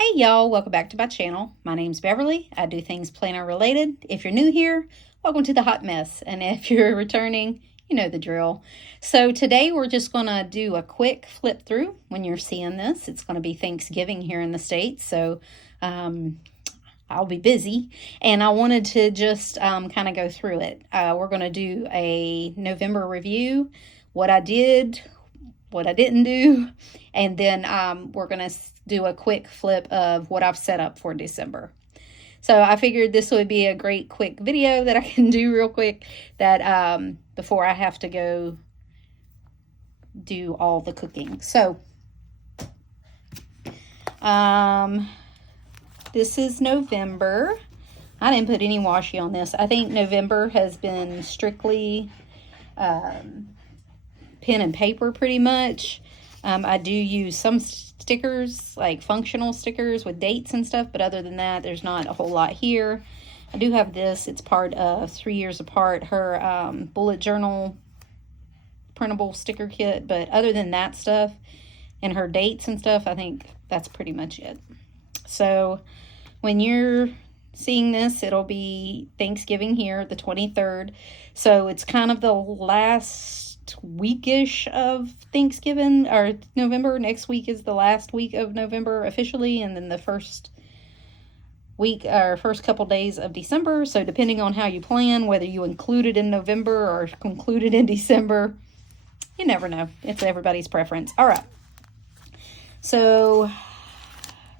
Hey y'all, welcome back to my channel. My name's Beverly. I do things planner related. If you're new here, welcome to the hot mess. And if you're returning, you know the drill. So today we're just gonna do a quick flip through. When you're seeing this, it's gonna be Thanksgiving here in the States. So I'll be busy, and I wanted to just kind of go through it. We're gonna do a November review, what I did, what I didn't do, and then we're going to do a quick flip of what I've set up for December. So I figured this would be a great quick video that I can do real quick that before I have to go do all the cooking. So this is November. I didn't put any washi on this. I think November has been strictly pen and paper pretty much. I do use some stickers, like functional stickers with dates and stuff, but other than that, there's not a whole lot here. I do have this. It's part of 3 Years Apart, her bullet journal printable sticker kit, but other than that stuff and her dates and stuff, I think that's pretty much it. So when you're seeing this, it'll be Thanksgiving here, the 23rd. So it's kind of the last weekish of Thanksgiving or November. Next week is the last week of November officially, and then the first week or first couple days of December. So depending on how you plan, whether you include it in November or conclude it in December, you never know. It's everybody's preference. All right. So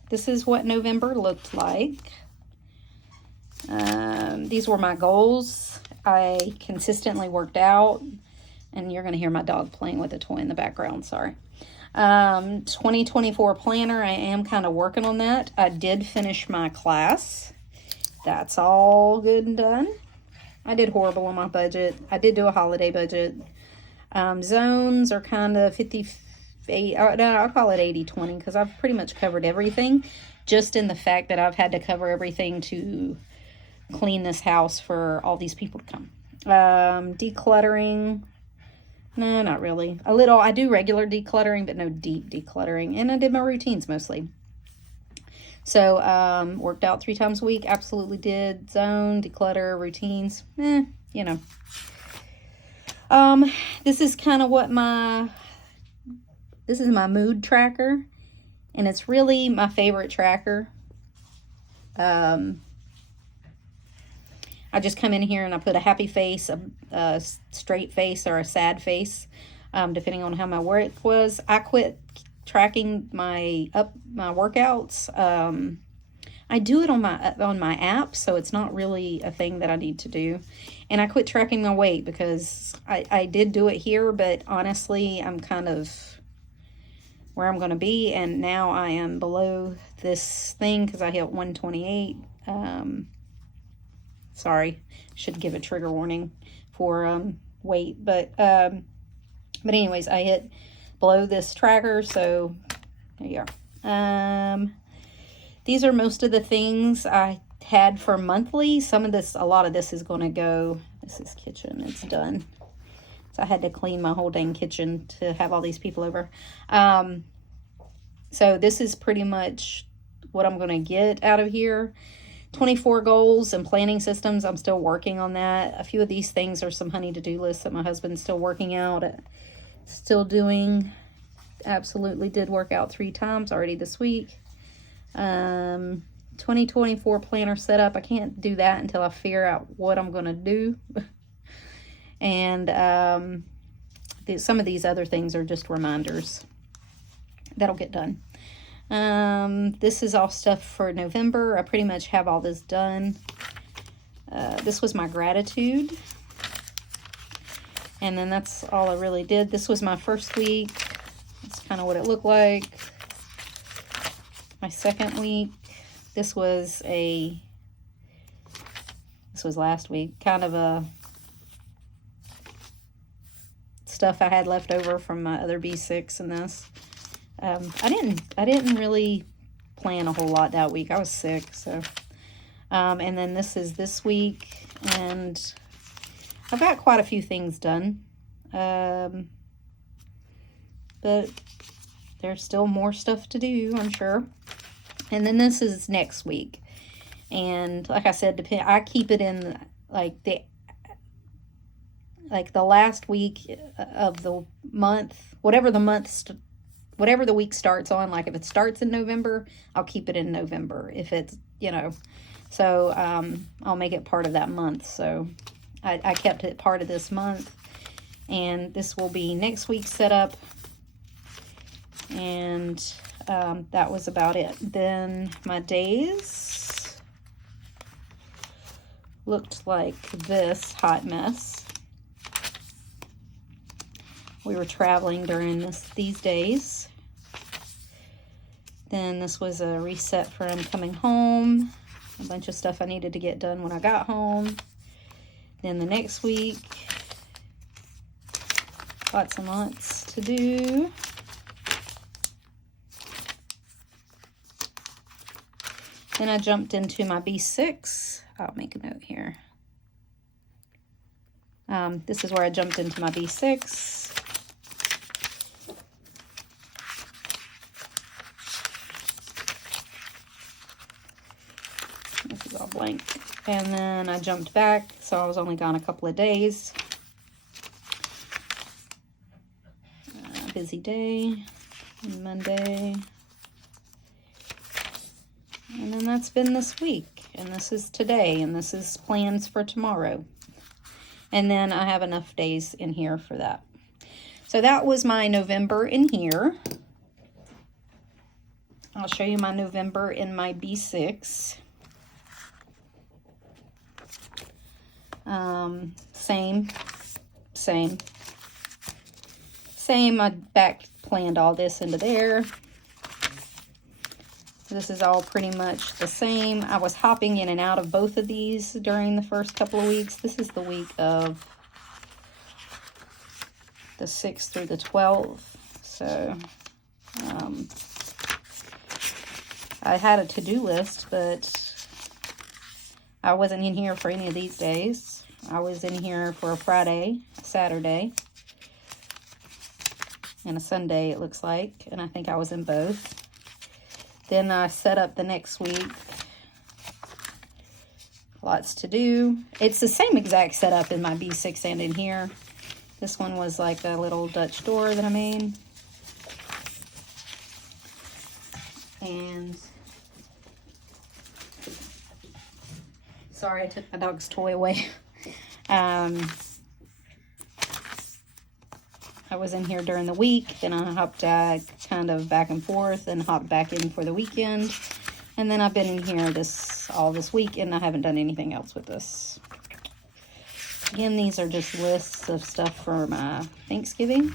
this is what November looked like. These were my goals. I consistently worked out. And you're going to hear my dog playing with a toy in the background, sorry. 2024 planner, I am kind of working on that. I did finish my class. That's all good and done. I did horrible on my budget. I did do a holiday budget. Zones are kind of 58, no, I'll call it 80-20 because I've pretty much covered everything. Just in the fact that I've had to cover everything to clean this house for all these people to come. Decluttering. No, not really. A little. I do regular decluttering, but no deep decluttering. And I did my routines mostly. So, worked out 3 times a week. Absolutely did. Zone, declutter, routines. You know. This is kind of what this is my mood tracker. And it's really my favorite tracker. I just come in here and I put a happy face, a straight face, or a sad face, depending on how my work was. I quit tracking my workouts. I do it on my app, so it's not really a thing that I need to do. And I quit tracking my weight because I did do it here, but honestly, I'm kind of where I'm going to be, and now I am below this thing because I hit 128. Sorry, should give a trigger warning for weight, but anyways, I hit below this tracker, so there you are. These are most of the things I had for monthly. A lot of this is going to go. This is kitchen. It's done. So I had to clean my whole dang kitchen to have all these people over. So this is pretty much what I'm going to get out of here. 24 goals and planning systems. I'm still working on that. A few of these things are some honey-to-do lists that my husband's still working out. Still doing. Absolutely did work out 3 times already this week. 2024 planner setup. I can't do that until I figure out what I'm going to do. And some of these other things are just reminders. That'll get done. This is all stuff for November. I pretty much have all this done. This was my gratitude. And then that's all I really did. This was my first week. That's kind of what it looked like. My second week. This was last week. Kind of a stuff I had left over from my other B6 and this. I didn't really plan a whole lot that week. I was sick, so. And then this is this week, and I've got quite a few things done. But there's still more stuff to do, I'm sure. And then this is next week. And like I said, I keep it in like the last week of the month, whatever the week starts on. Like if it starts in November, I'll keep it in November. If it's, so I'll make it part of that month. So I kept it part of this month, and this will be next week's setup. And that was about it. Then my days looked like this hot mess. We were traveling during these days. Then this was a reset for him coming home. A bunch of stuff I needed to get done when I got home. Then the next week, lots and lots to do. Then I jumped into my B6. I'll make a note here. This is where I jumped into my B6. This is all blank. And then I jumped back, so I was only gone a couple of days. Busy day, Monday. And then that's been this week. And this is today, and this is plans for tomorrow. And then I have enough days in here for that. So that was my November in here. I'll show you my November in my B6. Same. I back planned all this into there. This is all pretty much the same. I was hopping in and out of both of these during the first couple of weeks. This is the week of the 6th through the 12th. So I had a to-do list, but I wasn't in here for any of these days. I was in here for a Friday, a Saturday, and a Sunday, it looks like. And I think I was in both. Then I set up the next week. Lots to do. It's the same exact setup in my B6 and in here. This one was like a little Dutch door that I made. And sorry, I took my dog's toy away. I was in here during the week, then I hopped kind of back and forth and hopped back in for the weekend. And then I've been in here all this week, and I haven't done anything else with this. Again, these are just lists of stuff for my Thanksgiving.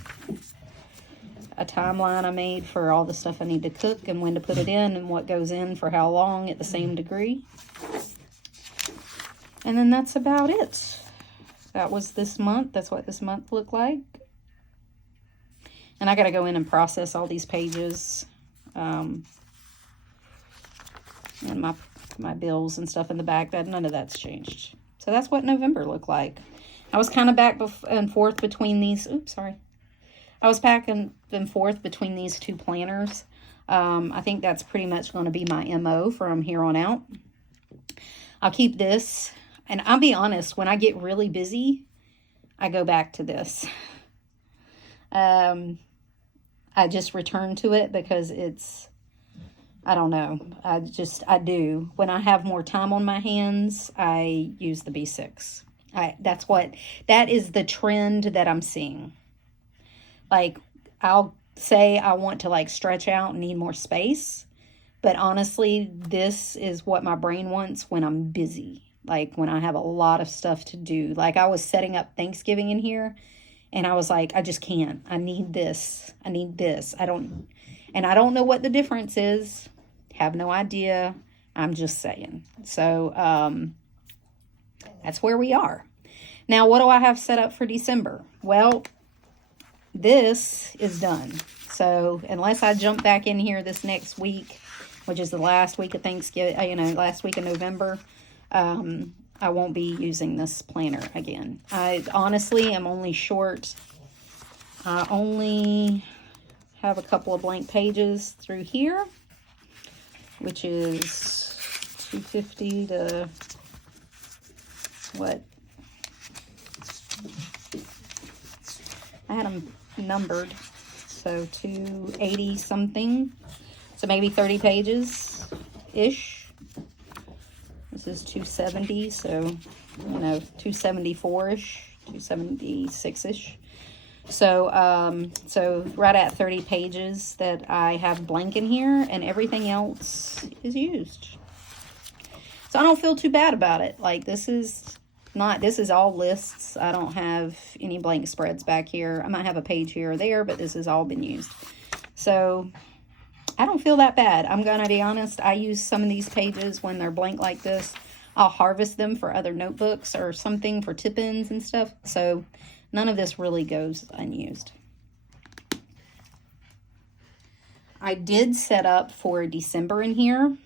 A timeline I made for all the stuff I need to cook and when to put it in and what goes in for how long at the same degree. And then that's about it. That was this month. That's what this month looked like. And I got to go in and process all these pages. And my bills and stuff in the back. None of that's changed. So that's what November looked like. I was kind of back and forth between these. Oops, sorry. I was back and forth between these two planners. I think that's pretty much going to be my MO from here on out. I'll keep this. And I'll be honest, when I get really busy, I go back to this. I just return to it because it's, I don't know. I do. When I have more time on my hands, I use the B6. That is the trend that I'm seeing. Like, I'll say I want to like stretch out and need more space. But honestly, this is what my brain wants when I'm busy. Like when I have a lot of stuff to do. Like I was setting up Thanksgiving in here. And I was like, I just can't. I need this. I need this. I don't know what the difference is. Have no idea. I'm just saying. So, that's where we are. Now, what do I have set up for December? Well, this is done. So, unless I jump back in here this next week, which is the last week of Thanksgiving, last week of November, I won't be using this planner again. I honestly am only short. I only have a couple of blank pages through here. which is $250 to what? I had them numbered, so 280 something, so maybe 30 pages ish. This is 270, so you know, 274 ish, 276 ish. So so right at 30 pages that I have blank in here, and everything else is used. So I don't feel too bad about it. Like, this is all lists. I don't have any blank spreads back here. I might have a page here or there, but this has all been used. So I don't feel that bad. I'm gonna be honest. I use some of these pages when they're blank like this. I'll harvest them for other notebooks or something, for tip-ins and stuff. So none of this really goes unused. I did set up for December in here.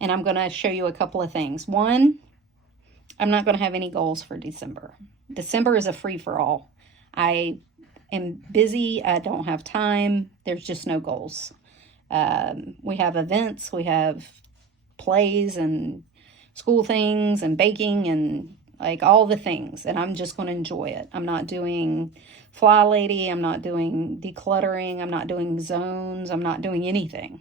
And I'm going to show you a couple of things. One, I'm not going to have any goals for December. December is a free-for-all. I am busy. I don't have time. There's just no goals. We have events. We have plays and school things and baking and like all the things. And I'm just going to enjoy it. I'm not doing Fly Lady. I'm not doing decluttering. I'm not doing zones. I'm not doing anything.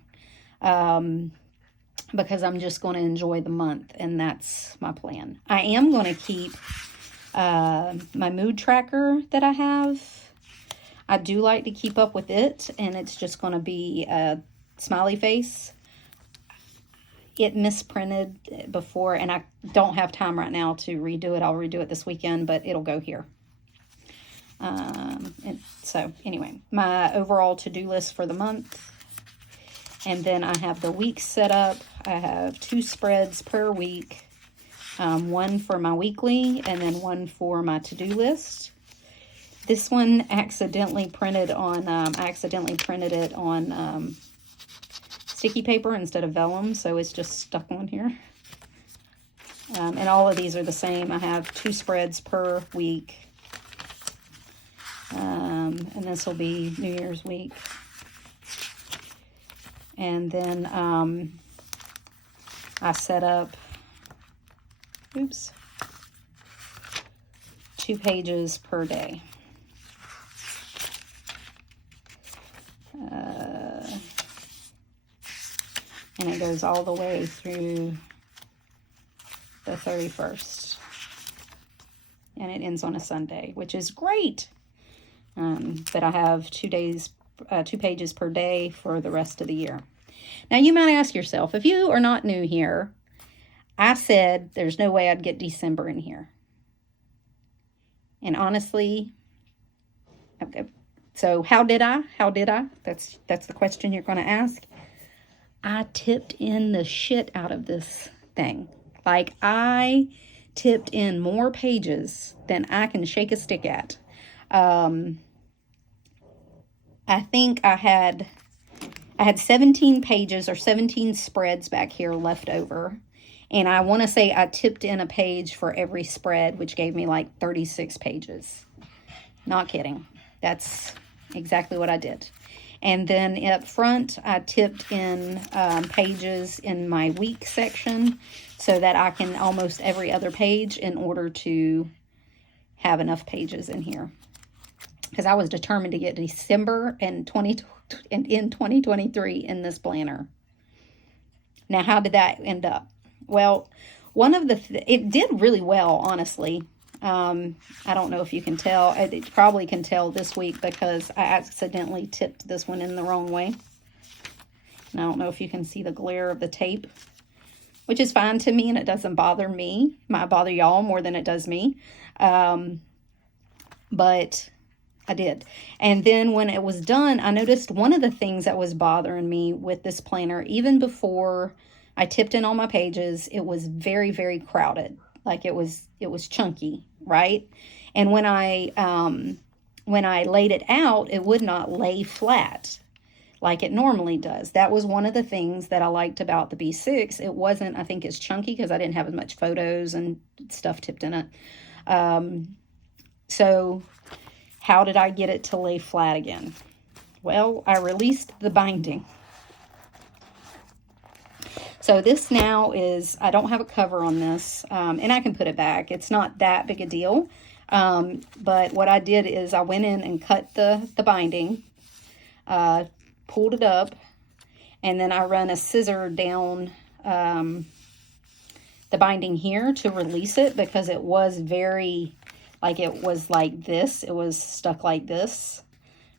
Because I'm just going to enjoy the month, and that's my plan. I am going to keep my mood tracker that I have. I do like to keep up with it, and it's just going to be a smiley face. It misprinted before, and I don't have time right now to redo it. I'll redo it this weekend, but it'll go here. And so anyway, my overall to-do list for the month. And then I have the week set up. I have 2 spreads per week. One for my weekly and then one for my to-do list. This one accidentally printed on, I accidentally printed it on sticky paper instead of vellum, so it's just stuck on here. And all of these are the same. I have 2 spreads per week. And this will be New Year's week. And then I set up, 2 pages per day. And it goes all the way through the 31st. And it ends on a Sunday, which is great. But I have 2 pages per day for the rest of the year. Now, you might ask yourself, if you are not new here, I said there's no way I'd get December in here. And honestly, okay, so how did I? That's the question you're going to ask. I tipped in the shit out of this thing. Like, I tipped in more pages than I can shake a stick at. I think I had 17 pages or 17 spreads back here left over. And I want to say I tipped in a page for every spread, which gave me like 36 pages. Not kidding. That's exactly what I did. And then up front, I tipped in pages in my week section so that I can almost every other page in order to have enough pages in here. Because I was determined to get December in 2023 in this planner. Now, how did that end up? Well, it did really well, honestly. I don't know if you can tell. You probably can tell this week because I accidentally tipped this one in the wrong way. And I don't know if you can see the glare of the tape, which is fine to me and it doesn't bother me. It might bother y'all more than it does me. But I did. And then when it was done, I noticed one of the things that was bothering me with this planner, even before I tipped in all my pages, it was very, very crowded. Like it was chunky, right? And when I laid it out, it would not lay flat like it normally does. That was one of the things that I liked about the B6. It wasn't, I think, as chunky because I didn't have as much photos and stuff tipped in it. So how did I get it to lay flat again? Well, I released the binding. So this now is, I don't have a cover on this, and I can put it back. It's not that big a deal. But what I did is I went in and cut the binding, pulled it up, and then I run a scissor down the binding here to release it, because it was very, like, it was like this. It was stuck like this.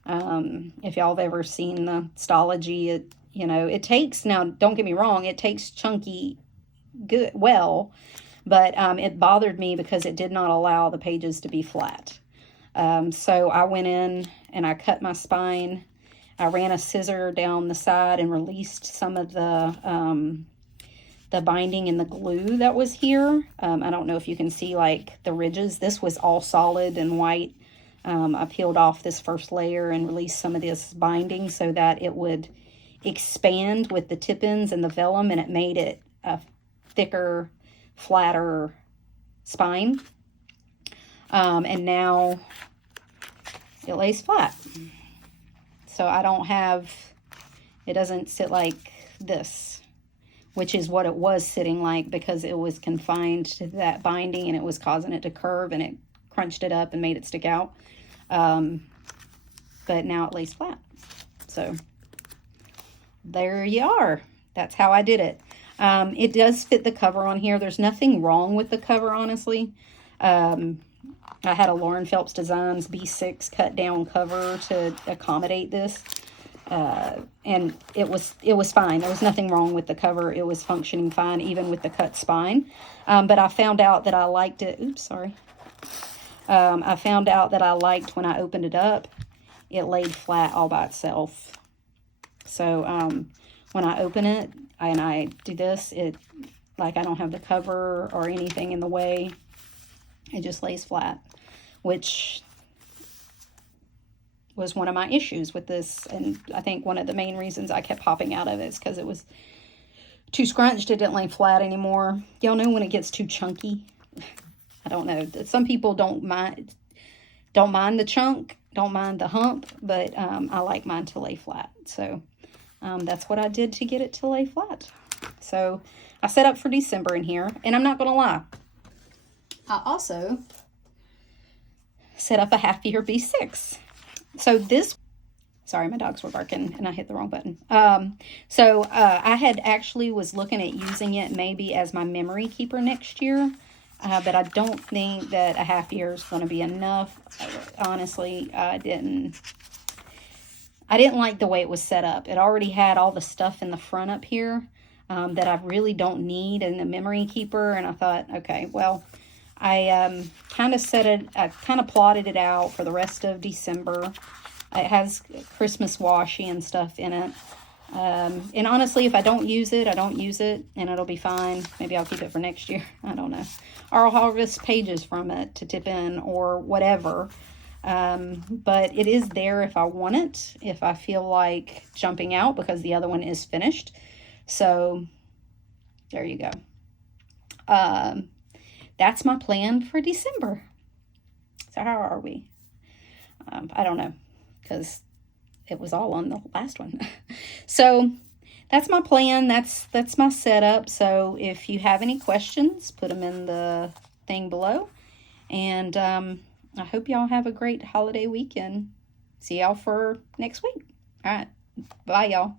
If y'all have ever seen the Stalogy, it takes, now don't get me wrong, it takes chunky good, but it bothered me because it did not allow the pages to be flat. So I went in and I cut my spine. I ran a scissor down the side and released some of the binding and the glue that was here. I don't know if you can see like the ridges. This was all solid and white. I peeled off this first layer and released some of this binding so that it would expand with the tip-ins and the vellum, and it made it a thicker, flatter spine. And now it lays flat. So I don't have, it doesn't sit like this, which is what it was sitting like, because it was confined to that binding and it was causing it to curve, and it crunched it up and made it stick out. But now it lays flat. So there you are. That's how I did it. It does fit the cover on here. There's nothing wrong with the cover, honestly. I had a Lauren Phelps Designs B6 cut down cover to accommodate this. And it was fine. There was nothing wrong with the cover. It was functioning fine, even with the cut spine. But I found out that I liked it. Oops, sorry. I found out that I liked when I opened it up, it laid flat all by itself. So when I open it and I do this, it, like, I don't have the cover or anything in the way. It just lays flat, which was one of my issues with this. And I think one of the main reasons I kept popping out of it is because it was too scrunched. It didn't lay flat anymore. Y'all know when it gets too chunky? I don't know. Some people don't mind the chunk, don't mind the hump, but I like mine to lay flat. So that's what I did to get it to lay flat. So I set up for December in here, and I'm not going to lie. I also set up a half year B6. So this, sorry, my dogs were barking and I hit the wrong button. I had actually was looking at using it maybe as my memory keeper next year. But I don't think that a half year is going to be enough. Honestly, I didn't like the way it was set up. It already had all the stuff in the front up here that I really don't need in the memory keeper. And I thought, okay, well, I kind of plotted it out for the rest of December. It has Christmas washi and stuff in it. And honestly, if I don't use it, I don't use it, and it'll be fine. Maybe I'll keep it for next year. I don't know. Or I'll harvest pages from it to tip in or whatever. But it is there if I want it, if I feel like jumping out, because the other one is finished. So there you go. That's my plan for December. So how are we? I don't know, because it was all on the last one. So that's my plan. That's my setup. So if you have any questions, put them in the thing below. And I hope y'all have a great holiday weekend. See y'all for next week. All right. Bye, y'all.